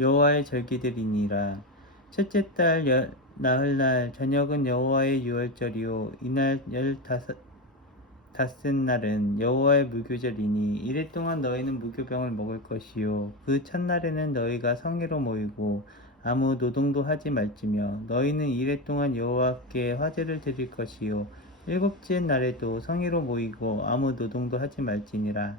여호와의 절기들이니라. 첫째 달 열, 나흘날 저녁은 여호와의 유월절이요. 이날 열다섯 날은 여호와의 무교절이니 이래 동안 너희는 무교병을 먹을 것이요. 그 첫날에는 너희가 성회로 모이고 아무 노동도 하지 말지며 너희는 이래 동안 여호와께 화제를 드릴 것이요. 일곱째 날에도 성회로 모이고 아무 노동도 하지 말지니라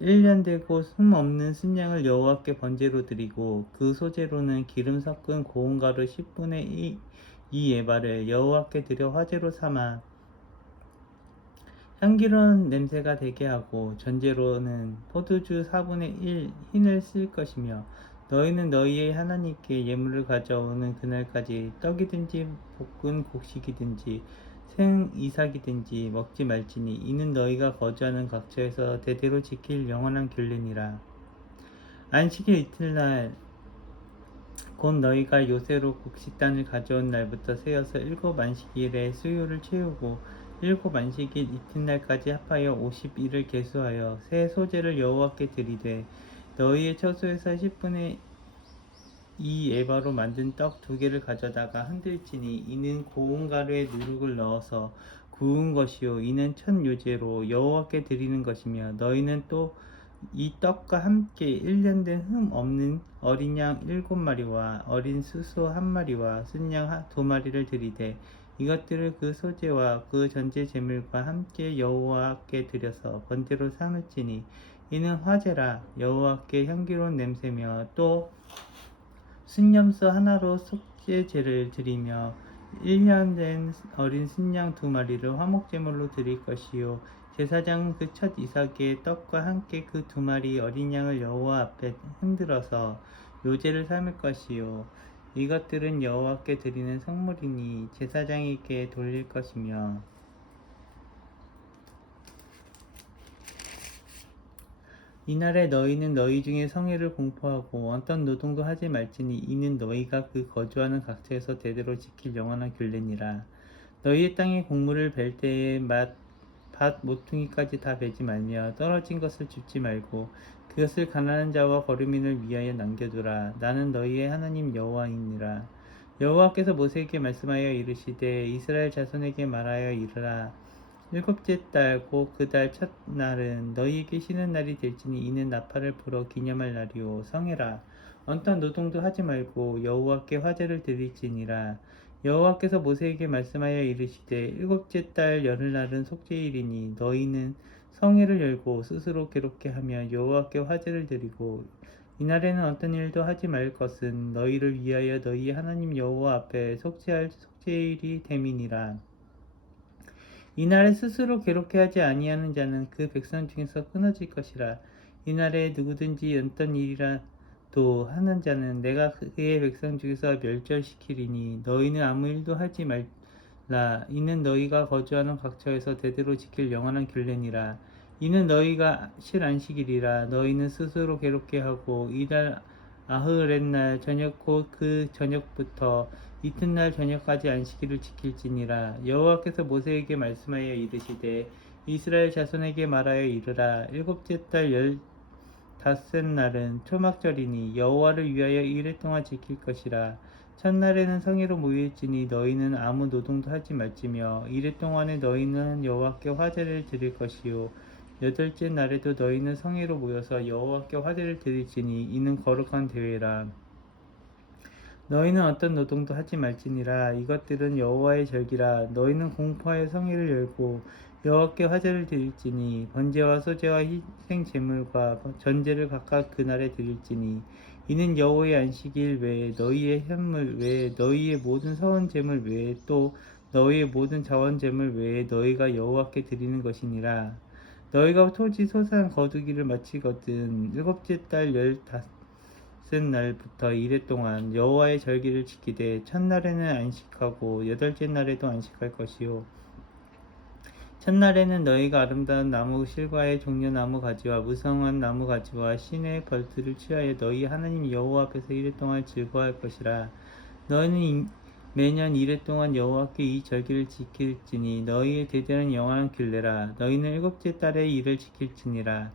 1년 되고 숨 없는 순양을 여호와께 번제로 드리고 그 소재로는 기름 섞은 고운 가루 10분의 2, 이 예발을 여호와께 드려 화제로 삼아 향기로운 냄새가 되게 하고 전제로는 포도주 4분의 1 흰을 쓸 것이며 너희는 너희의 하나님께 예물을 가져오는 그날까지 떡이든지 볶은 곡식이든지 생 이삭이든지 먹지 말지니 이는 너희가 거주하는 각처에서 대대로 지킬 영원한 규례니라. 안식일 이틀날 곧 너희가 요새로 곡식단을 가져온 날부터 세어서 일곱 안식일에 수요를 채우고 일곱 안식일 이튿날까지 합하여 50일을 계수하여 새 소재를 여호와께 드리되 너희의 처소에서 10분의 이 에바로 만든 떡 두 개를 가져다가 흔들지니 이는 고운 가루에 누룩을 넣어서 구운 것이요. 이는 첫 요제로 여호와께 드리는 것이며 너희는 또 이 떡과 함께 1년 된흠 없는 어린 양 일곱 마리와 어린 수소 한 마리와 순양 하- 두 마리를 드리되 이것들을 그 소재와 그 전제 제물과 함께 여호와께 드려서 번제로 삼을지니 이는 화제라. 여호와께 향기로운 냄새며 또 순념서 하나로 속죄제를 드리며 1년 된 어린 순양 두 마리를 화목제물로 드릴 것이요. 제사장은 그 첫 이삭의 떡과 함께 그 두 마리 어린 양을 여호와 앞에 흔들어서 요제를 삼을 것이요. 이것들은 여호와께 드리는 성물이니 제사장에게 돌릴 것이며 이날에 너희는 너희 중에 성회를 공포하고 어떤 노동도 하지 말지니 이는 너희가 그 거주하는 각처에서 대대로 지킬 영원한 규례니라. 너희의 땅에 곡물을 벨 때에 맛, 밭 모퉁이까지 다 베지 말며 떨어진 것을 줍지 말고 그것을 가난한 자와 거류민을 위하여 남겨두라. 나는 너희의 하나님 여호와이니라. 여호와께서 모세에게 말씀하여 이르시되 이스라엘 자손에게 말하여 이르라. 일곱째 달곧그달 첫날은 너희에게 쉬는 날이 될지니 이는 나팔을 불어 기념할 날이요 성해라. 어떤 노동도 하지 말고 여호와께 화제를 드릴지니라. 여호와께서 모세에게 말씀하여 이르시되 일곱째 달 열흘날은 속죄일이니 너희는 성회를 열고 스스로 괴롭게 하며 여호와께 화제를 드리고 이날에는 어떤 일도 하지 말 것은 너희를 위하여 너희 하나님 여호와 앞에 속죄할 속죄일이 됨이니라 이날에 스스로 괴롭게 하지 아니하는 자는 그 백성 중에서 끊어질 것이라. 이날에 누구든지 어떤 일이라도 하는 자는 내가 그의 백성 중에서 멸절시키리니 너희는 아무 일도 하지 말라. 이는 너희가 거주하는 각처에서 대대로 지킬 영원한 규례니라. 이는 너희가 실 안식일이라. 너희는 스스로 괴롭게 하고 이달 아흐렛날 저녁 곧그 저녁부터 이튿날 저녁까지 안식일을 지킬지니라. 여호와께서 모세에게 말씀하여 이르시되 이스라엘 자손에게 말하여 이르라. 일곱째 달열 닷새 날은 초막절이니 여호와를 위하여 이래 동안 지킬 것이라. 첫날에는 성회로 모일지니 너희는 아무 노동도 하지 말지며 이래 동안에 너희는 여호와께 화제를 드릴 것이요. 여덟째 날에도 너희는 성회로 모여서 여호와께 화제를 드릴지니 이는 거룩한 대회라 너희는 어떤 노동도 하지 말지니라. 이것들은 여호와의 절기라. 너희는 공포하여 성회를 열고 여호와께 화제를 드릴지니 번제와 소제와 희생 제물과 전제를 각각 그날에 드릴지니 이는 여호와의 안식일 외에 너희의 현물 외에 너희의 모든 서원 제물 외에 또 너희의 모든 자원 제물 외에 너희가 여호와께 드리는 것이니라. 너희가 토지 소산 거두기를 마치거든 일곱째 달 열다섯 날부터 이래 동안 여호와의 절기를 지키되 첫날에는 안식하고 여덟째 날에도 안식할 것이요. 첫날에는 너희가 아름다운 나무 실과의 종려나무 가지와 무성한 나무 가지와 신의 벌들을 취하여 너희 하나님 여호와 앞에서 이래 동안 즐거워할 것이라. 너희는 이- 매년 이래 동안 여호와께 이 절기를 지킬지니 너희의 대대는 영원한 길래라. 너희는 일곱째 달에 이를 지킬지니라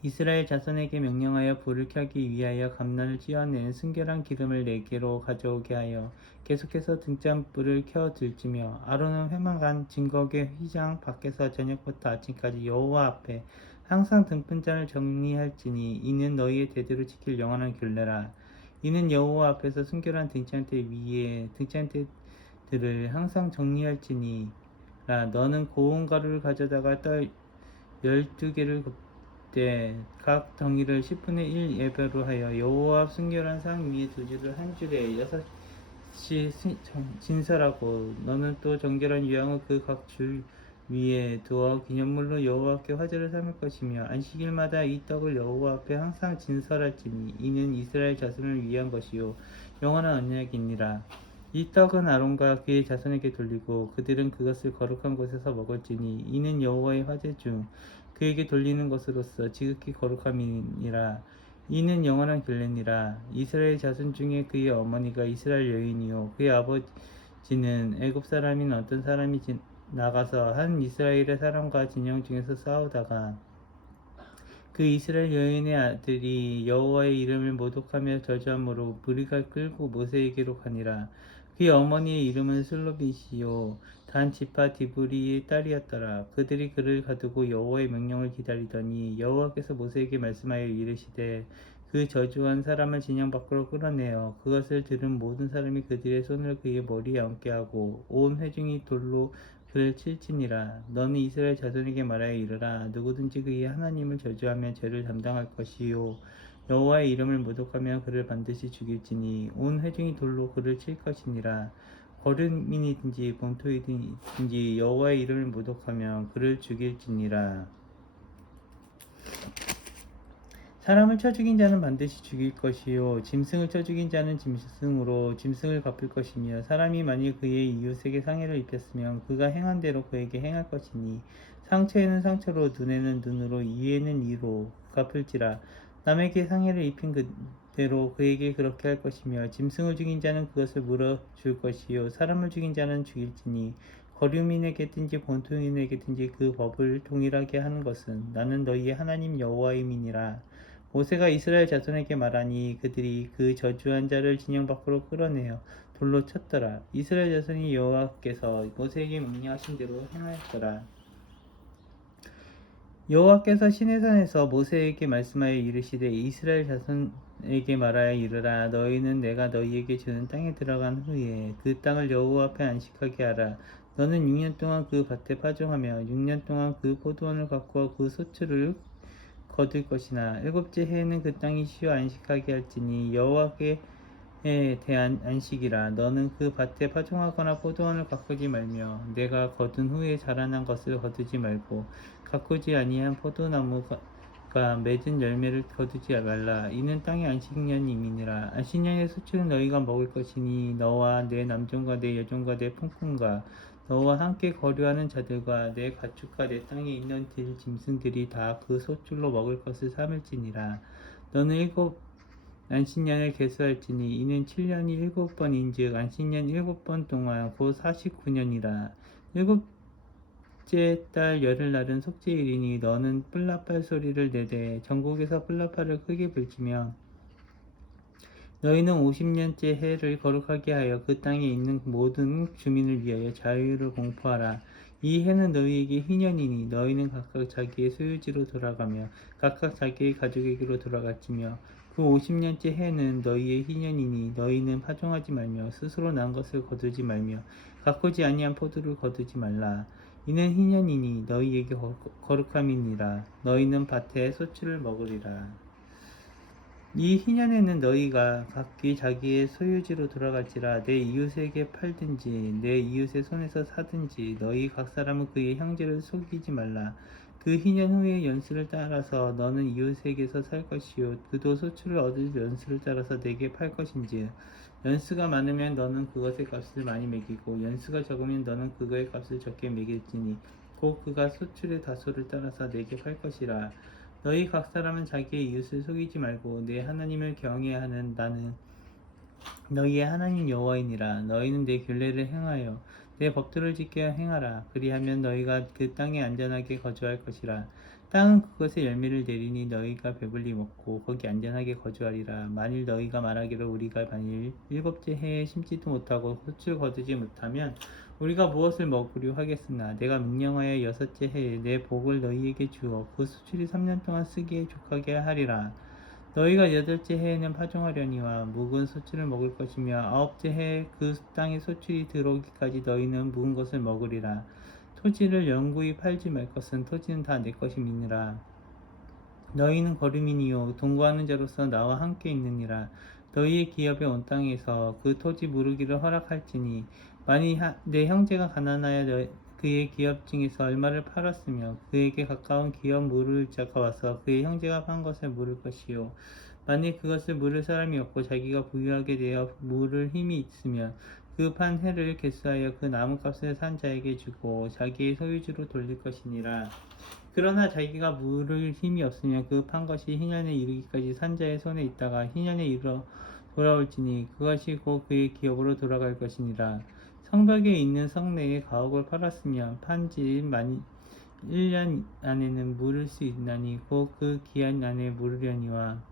이스라엘 자손에게 명령하여 불을 켜기 위하여 감난을 찌어낸 순결한 기름을 네 개로 가져오게 하여 계속해서 등잔불을 켜 들지며 아론은 회막안 증거계 휘장 밖에서 저녁부터 아침까지 여호와 앞에 항상 등분잔을 정리할지니 이는 너희의 대대로 지킬 영원한 규례라. 이는 여호와 앞에서 순결한 등잔대 위에 등잔대들을 항상 정리할지니라. 너는 고운 가루를 가져다가 떡 열두 개를 때 각 덩이를 10분의 1 예배로 하여 여호와 앞 순결한 상 위에 두 줄을 한 줄에 정- 진설하고 너는 또 정결한 유향을 그 각 줄 위에 두어 기념물로 여호와께 화제를 삼을 것이며 안식일마다 이 떡을 여호와 앞에 항상 진설할지니 이는 이스라엘 자손을 위한 것이요 영원한 언약이니라. 이 떡은 아론과 그의 자손에게 돌리고 그들은 그것을 거룩한 곳에서 먹을지니 이는 여호와의 화제 중 그에게 돌리는 것으로서 지극히 거룩함이니라. 이는 영원한 결례니라. 이스라엘 자손 중에 그의 어머니가 이스라엘 여인이요. 그의 아버지는 애굽 사람인 어떤 사람이 진- 나가서 한 이스라엘의 사람과 진영 중에서 싸우다가 그 이스라엘 여인의 아들이 여호와의 이름을 모독하며 저주함으로 무리가 끌고 모세에게로 가니라 그의 어머니의 이름은 슬로빗이요. 단 지파 디브리의 딸이었더라. 그들이 그를 가두고 여호와의 명령을 기다리더니 여호와께서 모세에게 말씀하여 이르시되 그 저주한 사람을 진영 밖으로 끌어내어 그것을 들은 모든 사람이 그들의 손을 그의 머리에 얹게 하고 온 회중이 돌로 그를 칠지니라. 너는 이스라엘 자손에게 말하여 이르라. 누구든지 그의 하나님을 저주하면 죄를 담당할 것이요 여호와의 이름을 모독하면 그를 반드시 죽일지니 온 회중이 돌로 그를 칠 것이니라. 거름인이든지 본토이든지 여호와의 이름을 모독하면 그를 죽일지니라. 사람을 쳐 죽인 자는 반드시 죽일 것이요. 짐승을 쳐 죽인 자는 짐승으로 짐승을 갚을 것이며 사람이 만일 그의 이웃에게 상해를 입혔으면 그가 행한 대로 그에게 행할 것이니 상처에는 상처로 눈에는 눈으로 이에는 이로 갚을지라 남에게 상해를 입힌 그대로 그에게 그렇게 할 것이며 짐승을 죽인 자는 그것을 물어 줄 것이요 사람을 죽인 자는 죽일지니 거류민에게든지 본토인에게든지 그 법을 동일하게 하는 것은 나는 너희의 하나님 여호와임이니라 모세가 이스라엘 자손에게 말하니 그들이 그 저주한 자를 진영 밖으로 끌어내어 돌로 쳤더라. 이스라엘 자손이 여호와께서 모세에게 명령하신 대로 행하였더라. 여호와께서 시내산에서 모세에게 말씀하여 이르시되 이스라엘 자손에게 말하여 이르라. 너희는 내가 너희에게 주는 땅에 들어간 후에 그 땅을 여호와 앞에 안식하게 하라. 너는 6년 동안 그 밭에 파종하며 6년 동안 그 포도원을 가꾸어 그 소출을 거둘 것이나 일곱째 해에는 그 땅이 쉬어 안식하게 할지니 여호와께 에 대한 안식이라. 너는 그 밭에 파종하거나 포도원을 가꾸지 말며 내가 거둔 후에 자라난 것을 거두지 말고 가꾸지 아니한 포도나무가 맺은 열매를 거두지 말라. 이는 땅의 안식년임이니라. 안식년의 수출은 너희가 먹을 것이니 너와 내 남종과 내 여종과 내 품꾼과 너와 함께 거류하는 자들과 내 가축과 내 땅에 있는 들 짐승들이 다 그 소출로 먹을 것을 삼을지니라. 너는 일곱 안식년을 계수할지니 이는 7년이 일곱 번인즉 안식년 일곱 번 동안 곧 49년이라. 일곱 둘째 달 열흘날은 속죄일이니 너는 뿔라팔 소리를 내되 전국에서 뿔라팔을 크게 불지며 너희는 50년째 해를 거룩하게 하여 그 땅에 있는 모든 주민을 위하여 자유를 공포하라. 이 해는 너희에게 희년이니 너희는 각각 자기의 소유지로 돌아가며 각각 자기의 가족에게로 돌아갔지며 그 50년째 해는 너희의 희년이니 너희는 파종하지 말며 스스로 난 것을 거두지 말며 가꾸지 아니한 포도를 거두지 말라. 이는 희년이니 너희에게 거- 거룩함이니라. 너희는 밭에 소출을 먹으리라. 이 희년에는 너희가 각기 자기의 소유지로 돌아갈지라 내 이웃에게 팔든지 내 이웃의 손에서 사든지 너희 각 사람은 그의 형제를 속이지 말라 그 희년 후에 연수를 따라서 너는 이웃에게서 살 것이요 그도 소출을 얻을 연수를 따라서 내게 팔 것인지 연수가 많으면 너는 그것의 값을 많이 매기고 연수가 적으면 너는 그거의 값을 적게 매길지니 곧 그가 소출의 다소를 따라서 내게 팔 것이라. 너희 각 사람은 자기의 이웃을 속이지 말고 내 하나님을 경외하는 나는 너희의 하나님 여호와이니라. 너희는 내 규례를 행하여 내 법도를 지켜 행하라. 그리하면 너희가 그 땅에 안전하게 거주할 것이라 땅은 그것의 열매를 내리니 너희가 배불리 먹고 거기 안전하게 거주하리라 만일 너희가 말하기를 우리가 만일 일곱째 해에 심지도 못하고 소출 거두지 못하면 우리가 무엇을 먹으려 하겠으나 내가 명령하여 여섯째 해에 내 복을 너희에게 주어 그 수출이 3년 동안 쓰기에 족하게 하리라. 너희가 여덟째 해에는 파종하려니와 묵은 소출을 먹을 것이며 아홉째 해에 그 땅에 소출이 들어오기까지 너희는 묵은 것을 먹으리라. 토지를 영구히 팔지 말 것은 토지는 다 내 것임이니라. 너희는 거류민이요 동거하는 자로서 나와 함께 있느니라. 너희의 기업에 온 땅에서 그 토지 무르기를 허락할지니 만일 하- 내 형제가 가난하여 너- 그의 기업 중에서 얼마를 팔았으며 그에게 가까운 기업 물을 자가 와서 그의 형제가 판 것을 물을 것이요 만일 그것을 물을 사람이 없고 자기가 부유하게 되어 물을 힘이 있으면 그 판 해를 개수하여 그 나무값을 산 자에게 주고 자기의 소유주로 돌릴 것이니라. 그러나 자기가 물을 힘이 없으면 그 판 것이 희년에 이르기까지 산 자의 손에 있다가 희년에 이르러 돌아올지니 그것이 곧 그의 기업으로 돌아갈 것이니라. 성벽에 있는 성내에 가옥을 팔았으면 판지 만 1년 안에는 물을 수 있나니 곧 그 기한 안에 물으려니와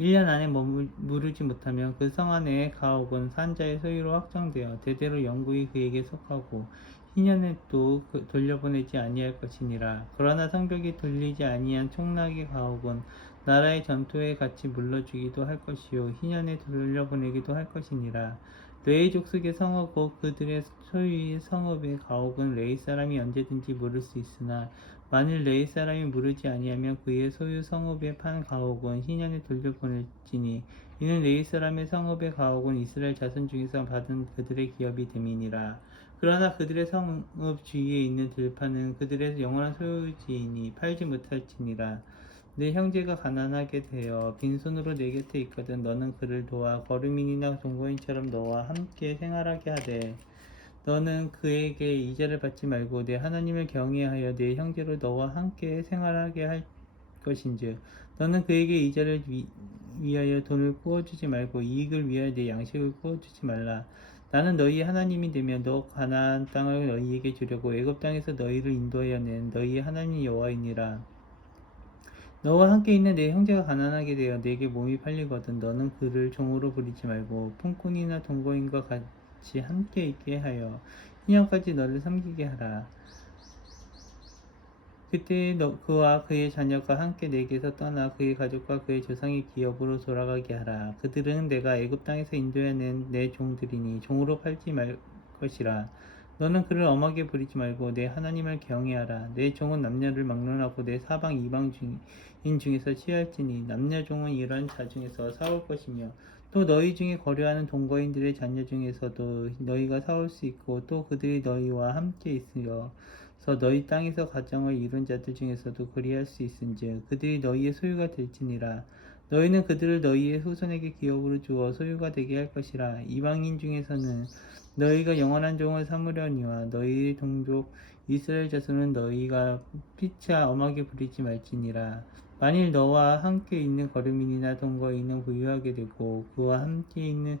1년 안에 머물, 무르지 못하면 그 성 안에 가옥은 산자의 소유로 확정되어 대대로 영구히 그에게 속하고 희년에 또 그- 돌려보내지 아니할 것이니라. 그러나 성벽이 돌리지 아니한 총락의 가옥은 나라의 전토에 같이 물러주기도 할 것이요 희년에 돌려보내기도 할 것이니라. 레이 족속의 성읍 곧 그들의 소유의 성읍의 가옥은 레이 사람이 언제든지 물을 수 있으나 만일 레이 사람이 물으지 아니하면 그의 소유 성읍의 판 가옥은 희년에 돌려보낼지니 이는 레이 사람의 성읍의 가옥은 이스라엘 자손 중에서 받은 그들의 기업이 됨이니라. 그러나 그들의 성읍 주위에 있는 들판은 그들의 영원한 소유지이니 팔지 못할지니라. 내 형제가 가난하게 되어 빈손으로 내 곁에 있거든 너는 그를 도와 거류민이나 동거인처럼 너와 함께 생활하게 하되 너는 그에게 이자를 받지 말고 내 하나님을 경외하여 내 형제로 너와 함께 생활하게 할 것인즉 너는 그에게 이자를 위, 위하여 돈을 구워주지 말고 이익을 위하여 내 양식을 구워주지 말라. 나는 너희의 하나님이 되며 너 가나안 땅을 너희에게 주려고 애굽 땅에서 너희를 인도하여 낸 너희의 하나님 여호와이니라. 너와 함께 있는 내 형제가 가난하게 되어 내게 몸이 팔리거든 너는 그를 종으로 부리지 말고 품꾼이나 동거인과 같이 함께 있게 하여 희년까지 너를 섬기게 하라. 그때 너, 그와 그의 자녀가 함께 내게서 떠나 그의 가족과 그의 조상의 기업으로 돌아가게 하라. 그들은 내가 애굽 땅에서 인도해낸 내 종들이니 종으로 팔지 말 것이라. 너는 그를 엄하게 부리지 말고 내 하나님을 경외하라. 내 종은 남녀를 막론하고 내 사방 이방 중인 중에서 취할지니 남녀 종은 이러한 자 중에서 사올 것이며 또 너희 중에 거류하는 동거인들의 자녀 중에서도 너희가 사올 수 있고 또 그들이 너희와 함께 있으여 서 너희 땅에서 가정을 이룬 자들 중에서도 그리할 수 있은즉 그들이 너희의 소유가 될지니라. 너희는 그들을 너희의 후손에게 기업으로 주어 소유가 되게 할 것이라. 이방인 중에서는 너희가 영원한 종을 삼으려니와 너희 동족 이스라엘 자손은 너희가 피차 엄하게 부리지 말지니라 만일 너와 함께 있는 거류민이나 동거인은 부유하게 되고 그와 함께 있는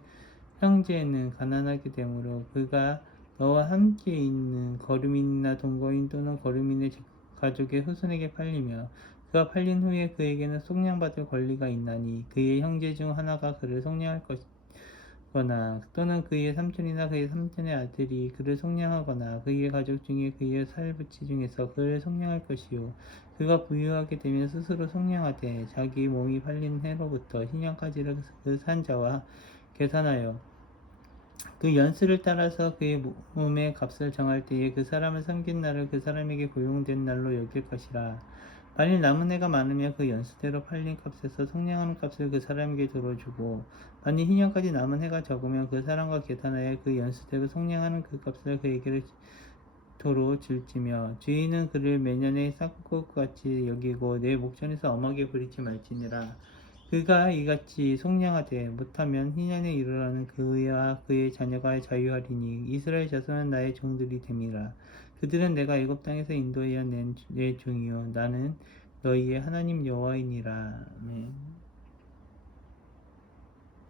형제는 가난하게 되므로 그가 너와 함께 있는 거류민이나 동거인 또는 거류민의 가족의 후손에게 팔리며 그가 팔린 후에 그에게는 속량받을 권리가 있나니 그의 형제 중 하나가 그를 속량할 것이 거나 또는 그의 삼촌이나 그의 삼촌의 아들이 그를 속량하거나 그의 가족 중에 그의 살부치 중에서 그를 속량할 것이요 그가 부유하게 되면 스스로 속량하되 자기 몸이 팔린 해로부터 신년까지를 그 산 자와 계산하여 그 연수를 따라서 그의 몸의 값을 정할 때에 그 사람을 섬긴 날을 그 사람에게 고용된 날로 여길 것이라. 만일 남은 해가 많으면 그 연수대로 팔린 값에서 성량하는 값을 그 사람에게 들어주고 만일 희년까지 남은 해가 적으면 그 사람과 계산하여 그 연수대로 성량하는 그 값을 그에게 도로 줄지며 주인은 그를 매년에 싹고 같이 여기고 내 목전에서 엄하게 부리지 말지니라. 그가 이같이 속량하되 못하면 희년에 이르러는 그와 그의 자녀가 자유하리니 이스라엘 자손은 나의 종들이 됨이라 그들은 내가 애굽 땅에서 인도하여 낸 내 종이요 나는 너희의 하나님 여호와이니라 아멘.